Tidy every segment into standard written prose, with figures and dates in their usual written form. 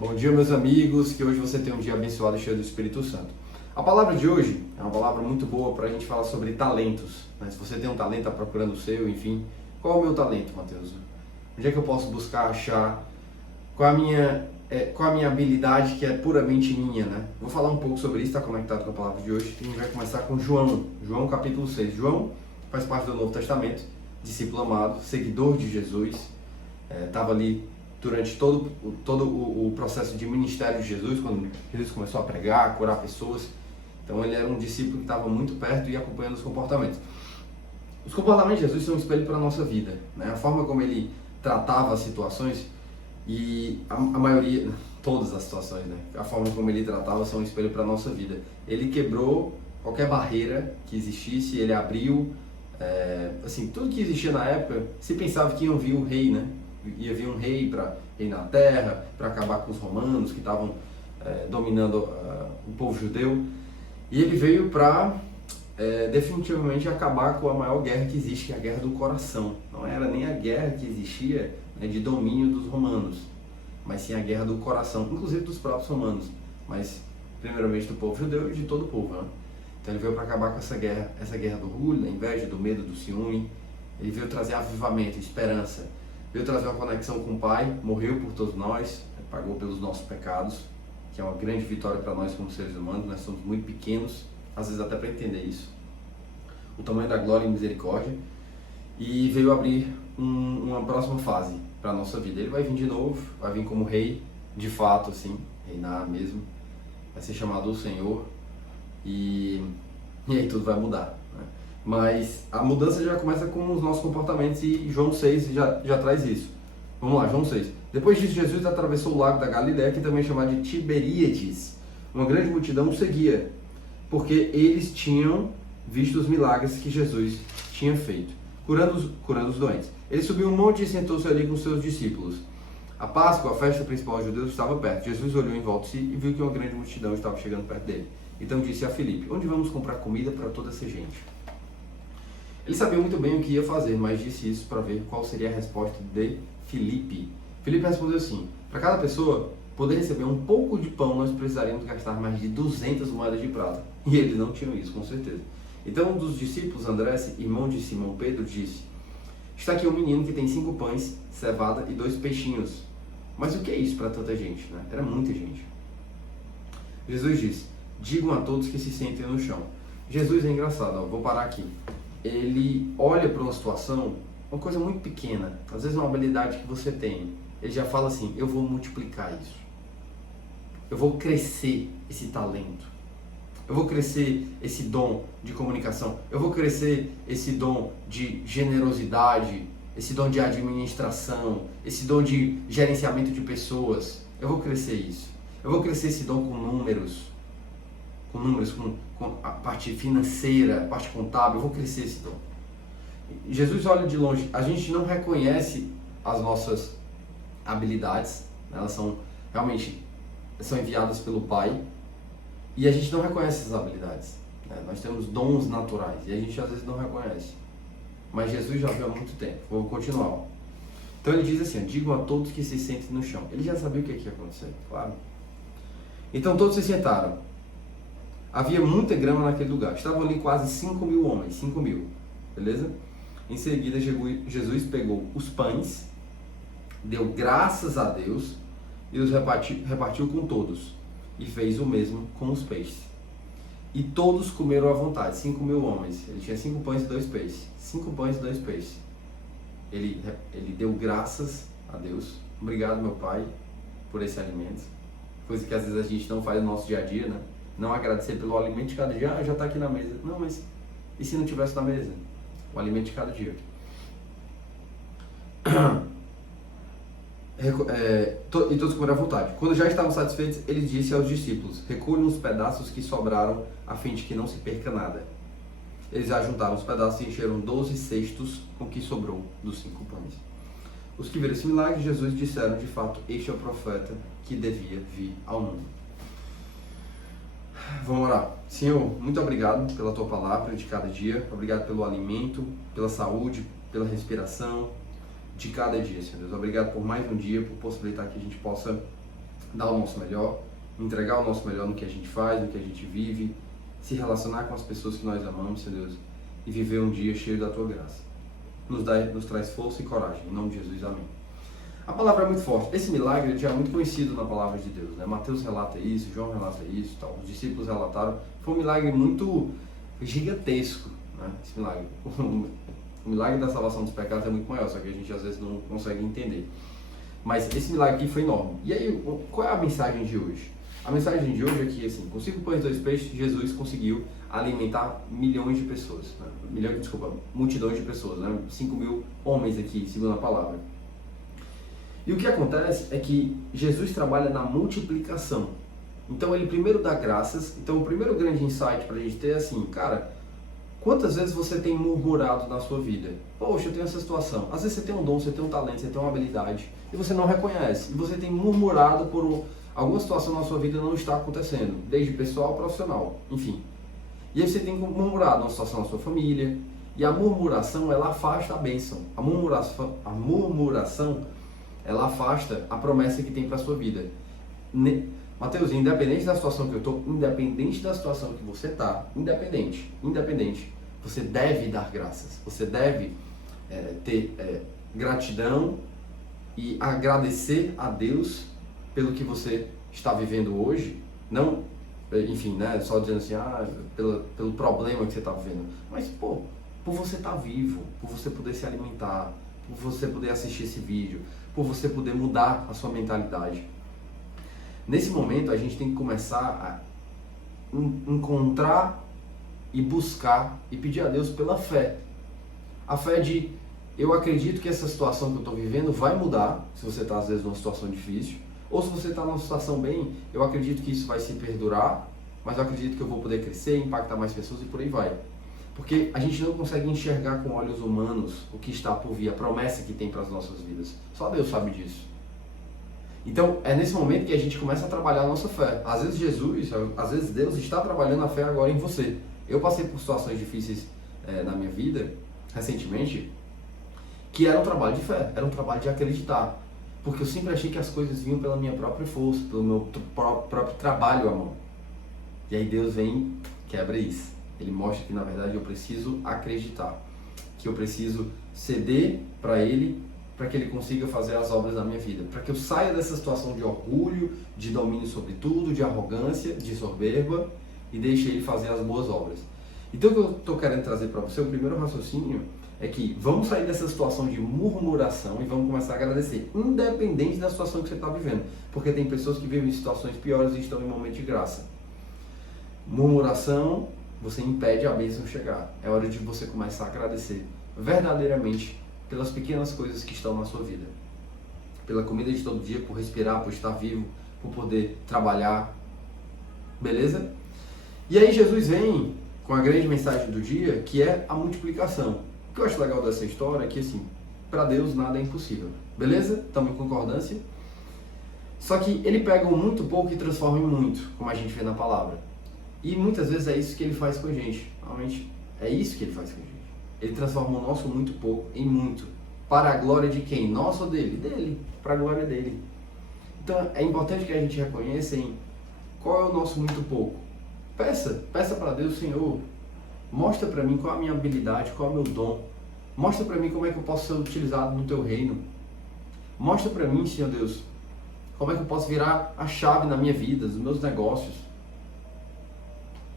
Bom dia, meus amigos, que hoje você tenha um dia abençoado e cheio do Espírito Santo. A palavra de hoje é uma palavra muito boa para a gente falar sobre talentos, né? Se você tem um talento, está procurando o seu, enfim. Qual é o meu talento, Mateus? Onde é que eu posso buscar, achar? Qual a minha habilidade que é puramente minha, né? Vou falar um pouco sobre isso, está conectado com a palavra de hoje. E a gente vai começar com João capítulo 6. João faz parte do Novo Testamento, discípulo amado, seguidor de Jesus, estava ali durante todo o processo de ministério de Jesus, quando Jesus começou a pregar, a curar pessoas. Então ele era um discípulo que estava muito perto e acompanhando os comportamentos. Os comportamentos de Jesus são um espelho para a nossa vida, né? A forma como ele tratava as situações e a maioria, todas as situações, né? A forma como ele tratava são um espelho para a nossa vida. Ele quebrou qualquer barreira que existisse, ele abriu, tudo que existia na época, se pensava que iam vir o rei, né? Ia vir um rei para reinar na terra, para acabar com os romanos que estavam dominando o povo judeu. E ele veio para definitivamente acabar com a maior guerra que existe, que é a guerra do coração. Não era nem a guerra que existia, né, de domínio dos romanos, mas sim a guerra do coração, inclusive dos próprios romanos, mas primeiramente do povo judeu e de todo o povo, né? Então ele veio para acabar com essa guerra do orgulho, da inveja, do medo, do ciúme. Ele veio trazer avivamento, esperança. Veio trazer uma conexão com o Pai, morreu por todos nós, pagou pelos nossos pecados, que é uma grande vitória para nós como seres humanos. Nós somos muito pequenos, às vezes até para entender isso, o tamanho da glória e misericórdia, e veio abrir uma próxima fase para a nossa vida. Ele vai vir de novo, vai vir como rei, de fato, assim, reinar mesmo, vai ser chamado o Senhor, e aí tudo vai mudar, né? Mas a mudança já começa com os nossos comportamentos e João 6 já traz isso. Vamos lá, João 6. Depois disso, Jesus atravessou o lago da Galileia, que também é chamado de Tiberíades. Uma grande multidão o seguia, porque eles tinham visto os milagres que Jesus tinha feito, curando os doentes. Ele subiu um monte e sentou-se ali com seus discípulos. A Páscoa, a festa principal dos judeus, estava perto. Jesus olhou em volta de si e viu que uma grande multidão estava chegando perto dele. Então disse a Filipe: onde vamos comprar comida para toda essa gente? Ele sabia muito bem o que ia fazer, mas disse isso para ver qual seria a resposta de Filipe. Filipe respondeu assim: para cada pessoa poder receber um pouco de pão, nós precisaríamos gastar mais de 200 moedas de prata. E eles não tinham isso, com certeza. Então um dos discípulos, André, irmão de Simão Pedro, disse: está aqui um menino que tem 5 pães, cevada e 2 peixinhos. Mas o que é isso para tanta gente, né? Era muita gente. Jesus disse: digam a todos que se sentem no chão. Jesus é engraçado, vou parar aqui. Ele olha para uma situação, uma coisa muito pequena, às vezes uma habilidade que você tem, ele já fala assim: eu vou multiplicar isso, eu vou crescer esse talento, eu vou crescer esse dom de comunicação, eu vou crescer esse dom de generosidade, esse dom de administração, esse dom de gerenciamento de pessoas. Eu vou crescer isso, eu vou crescer esse dom com números, com a parte financeira, a parte contábil. Eu vou crescer esse dom. Jesus olha de longe. A gente não reconhece as nossas habilidades, elas são enviadas pelo Pai, e a gente não reconhece essas habilidades, né? Nós temos dons naturais e a gente às vezes não reconhece, mas Jesus já viu há muito tempo. Vou continuar. Então ele diz assim: digam a todos que se sentem no chão. Ele já sabia o que ia acontecer, claro. Então todos se sentaram. Havia muita grama naquele lugar. Estavam ali quase 5.000 homens. 5.000. Beleza? Em seguida, Jesus pegou os pães, deu graças a Deus e os repartiu com todos. E fez o mesmo com os peixes. E todos comeram à vontade. 5.000 homens. Ele tinha 5 pães e 2 peixes. 5 pães e 2 peixes. Ele deu graças a Deus. Obrigado, meu Pai, por esse alimento. Coisa que às vezes a gente não faz no nosso dia a dia, né? Não agradecer pelo alimento de cada dia. Já está aqui na mesa. Não, mas e se não tivesse na mesa? O alimento de cada dia. E todos comeram à vontade. Quando já estavam satisfeitos, ele disse aos discípulos: recolham os pedaços que sobraram, a fim de que não se perca nada. Eles ajuntaram os pedaços e encheram 12 cestos com o que sobrou dos 5 pães. Os que viram esse milagre, Jesus disseram: de fato, este é o profeta que devia vir ao mundo. Vamos orar. Senhor, muito obrigado pela Tua palavra de cada dia. Obrigado pelo alimento, pela saúde, pela respiração de cada dia, Senhor Deus. Obrigado por mais um dia, por possibilitar que a gente possa dar o nosso melhor, entregar o nosso melhor no que a gente faz, no que a gente vive, se relacionar com as pessoas que nós amamos, Senhor Deus, e viver um dia cheio da Tua graça. Nos traz força e coragem, em nome de Jesus, amém. A palavra é muito forte. Esse milagre já é muito conhecido na palavra de Deus, né? Mateus relata isso, João relata isso, tal. Os discípulos relataram. Foi um milagre muito gigantesco, né? Esse milagre. O milagre da salvação dos pecados é muito maior, só que a gente às vezes não consegue entender. Mas esse milagre aqui foi enorme. E aí, qual é a mensagem de hoje? A mensagem de hoje é que, assim, com 5 pães e 2 peixes, Jesus conseguiu alimentar milhões de pessoas, né? Multidões de pessoas, né? 5.000 homens aqui, segundo a palavra. E o que acontece é que Jesus trabalha na multiplicação. Então ele primeiro dá graças. Então o primeiro grande insight para a gente ter é assim, cara, quantas vezes você tem murmurado na sua vida? Poxa, eu tenho essa situação. Às vezes você tem um dom, você tem um talento, você tem uma habilidade e você não reconhece. E você tem murmurado por alguma situação na sua vida não está acontecendo, desde pessoal, profissional, enfim. E aí você tem murmurado uma situação na sua família. E a murmuração, ela afasta a bênção. A murmuração ela afasta a promessa que tem para a sua vida. Mateus, independente da situação que eu estou, independente da situação que você está, independente, você deve dar graças, você deve ter gratidão e agradecer a Deus pelo que você está vivendo hoje, não, enfim, né, só dizendo assim, pelo problema que você está vivendo, mas, por você estar vivo, por você poder se alimentar, por você poder assistir esse vídeo, por você poder mudar a sua mentalidade. Nesse momento, a gente tem que começar a encontrar e buscar e pedir a Deus pela fé. A fé de, eu acredito que essa situação que eu estou vivendo vai mudar, se você está às vezes numa situação difícil, ou se você está numa situação bem, eu acredito que isso vai se perdurar, mas eu acredito que eu vou poder crescer, impactar mais pessoas e por aí vai. Porque a gente não consegue enxergar com olhos humanos o que está por vir, a promessa que tem para as nossas vidas. Só Deus sabe disso. Então, é nesse momento que a gente começa a trabalhar a nossa fé. Às vezes Deus está trabalhando a fé agora em você. Eu passei por situações difíceis na minha vida, recentemente, que era um trabalho de fé, era um trabalho de acreditar. Porque eu sempre achei que as coisas vinham pela minha própria força, pelo meu próprio trabalho à mão. E aí Deus vem e quebra isso. Ele mostra que, na verdade, eu preciso acreditar, que eu preciso ceder para Ele, para que Ele consiga fazer as obras da minha vida, para que eu saia dessa situação de orgulho, de domínio sobre tudo, de arrogância, de soberba, e deixe Ele fazer as boas obras. Então, o que eu estou querendo trazer para você, o primeiro raciocínio, é que vamos sair dessa situação de murmuração e vamos começar a agradecer, independente da situação que você está vivendo, porque tem pessoas que vivem em situações piores e estão em momento de graça. Murmuração, você impede a bênção chegar. É hora de você começar a agradecer verdadeiramente pelas pequenas coisas que estão na sua vida. Pela comida de todo dia, por respirar, por estar vivo, por poder trabalhar. Beleza? E aí Jesus vem com a grande mensagem do dia, que é a multiplicação. O que eu acho legal dessa história é que, assim, para Deus nada é impossível. Beleza? Estamos em concordância? Só que ele pega um muito pouco e transforma em muito, como a gente vê na palavra. E muitas vezes é isso que ele faz com a gente. Realmente é isso que ele faz com a gente. Ele transforma o nosso muito pouco em muito. Para a glória de quem? Nossa ou dele? Dele. Para a glória dele. Então é importante que a gente reconheça em qual é o nosso muito pouco. Peça para Deus, Senhor, mostra para mim qual é a minha habilidade, qual é o meu dom. Mostra para mim como é que eu posso ser utilizado no teu reino. Mostra para mim, Senhor Deus, como é que eu posso virar a chave na minha vida, dos meus negócios.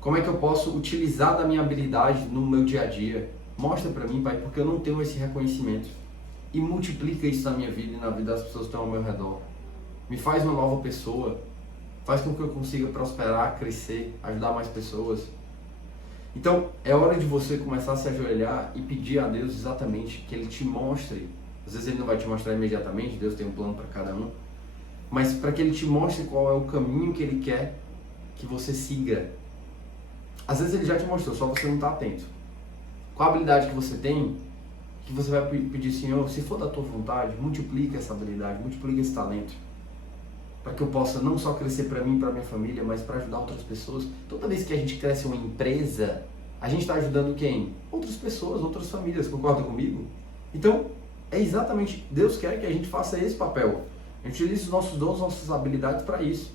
Como é que eu posso utilizar da minha habilidade no meu dia a dia? Mostra para mim, Pai, porque eu não tenho esse reconhecimento. E multiplica isso na minha vida e na vida das pessoas que estão ao meu redor. Me faz uma nova pessoa. Faz com que eu consiga prosperar, crescer, ajudar mais pessoas. Então, é hora de você começar a se ajoelhar e pedir a Deus exatamente que Ele te mostre. Às vezes Ele não vai te mostrar imediatamente, Deus tem um plano para cada um. Mas para que Ele te mostre qual é o caminho que Ele quer que você siga. Às vezes Ele já te mostrou, só você não está atento. Qual a habilidade que você tem, que você vai pedir, Senhor, se for da tua vontade, multiplica essa habilidade, multiplica esse talento. Para que eu possa não só crescer para mim e para minha família, mas para ajudar outras pessoas. Toda vez que a gente cresce uma empresa, a gente está ajudando quem? Outras pessoas, outras famílias, concorda comigo? Então, é exatamente, Deus quer que a gente faça esse papel. A gente utiliza os nossos dons, nossas habilidades para isso.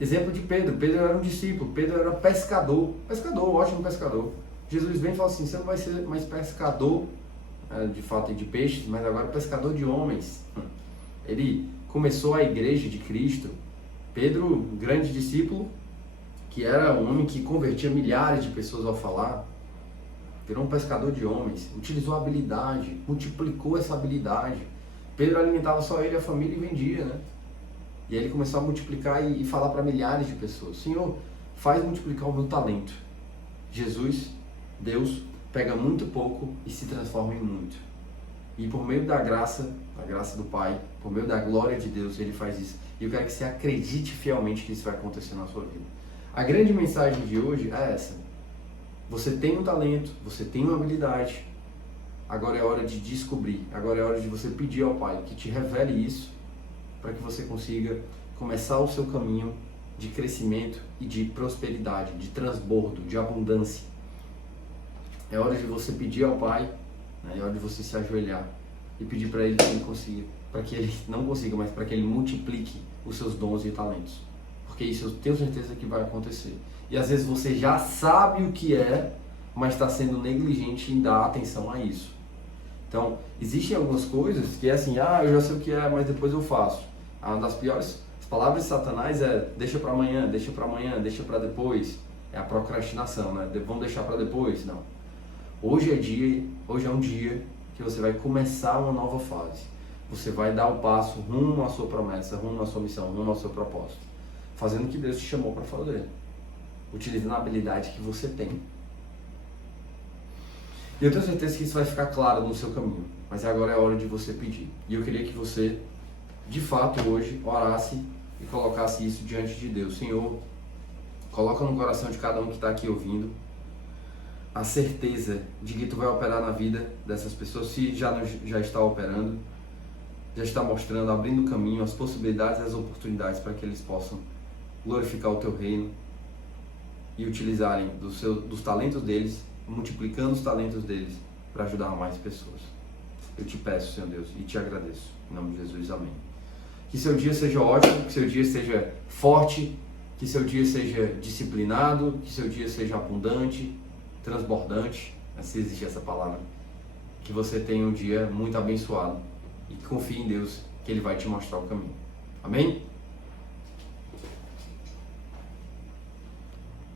Exemplo de Pedro. Pedro era um discípulo, Pedro era pescador. Pescador, ótimo pescador. Jesus vem e fala assim, você não vai ser mais pescador, de fato, de peixes, mas agora pescador de homens. Ele começou a igreja de Cristo. Pedro, um grande discípulo, que era um homem que convertia milhares de pessoas ao falar, virou um pescador de homens, utilizou a habilidade, multiplicou essa habilidade. Pedro alimentava só ele e a família e vendia, né? E aí ele começou a multiplicar e falar para milhares de pessoas. Senhor, faz multiplicar o meu talento. Jesus, Deus, pega muito pouco e se transforma em muito. E por meio da graça do Pai, por meio da glória de Deus, Ele faz isso. E eu quero que você acredite fielmente que isso vai acontecer na sua vida. A grande mensagem de hoje é essa. Você tem um talento, você tem uma habilidade. Agora é hora de descobrir. Agora é hora de você pedir ao Pai que te revele isso, para que você consiga começar o seu caminho de crescimento e de prosperidade, de transbordo, de abundância. É hora de você pedir ao Pai, né? É hora de você se ajoelhar e pedir para Ele que Ele consiga, para que Ele não consiga, mas para que Ele multiplique os seus dons e talentos. Porque isso eu tenho certeza que vai acontecer. E às vezes você já sabe o que é, mas está sendo negligente em dar atenção a isso. Então, existem algumas coisas que é assim, eu já sei o que é, mas depois eu faço. Uma das piores palavras de Satanás é deixa para amanhã, deixa para amanhã, deixa para depois. É a procrastinação, né? Vamos deixar para depois? Não. Hoje é um dia que você vai começar uma nova fase. Você vai dar o passo rumo à sua promessa, rumo à sua missão, rumo ao seu propósito. Fazendo o que Deus te chamou para fazer. Utilizando a habilidade que você tem. E eu tenho certeza que isso vai ficar claro no seu caminho. Mas agora é a hora de você pedir. E eu queria que você, de fato, hoje, orasse e colocasse isso diante de Deus. Senhor, coloca no coração de cada um que está aqui ouvindo a certeza de que Tu vai operar na vida dessas pessoas, se já está operando, já está mostrando, abrindo o caminho, as possibilidades e as oportunidades para que eles possam glorificar o Teu reino e utilizarem dos talentos deles, multiplicando os talentos deles para ajudar mais pessoas. Eu te peço, Senhor Deus, e te agradeço. Em nome de Jesus, amém. Que seu dia seja ótimo, que seu dia seja forte, que seu dia seja disciplinado, que seu dia seja abundante, transbordante, se existe essa palavra. Que você tenha um dia muito abençoado e que confie em Deus, que Ele vai te mostrar o caminho. Amém?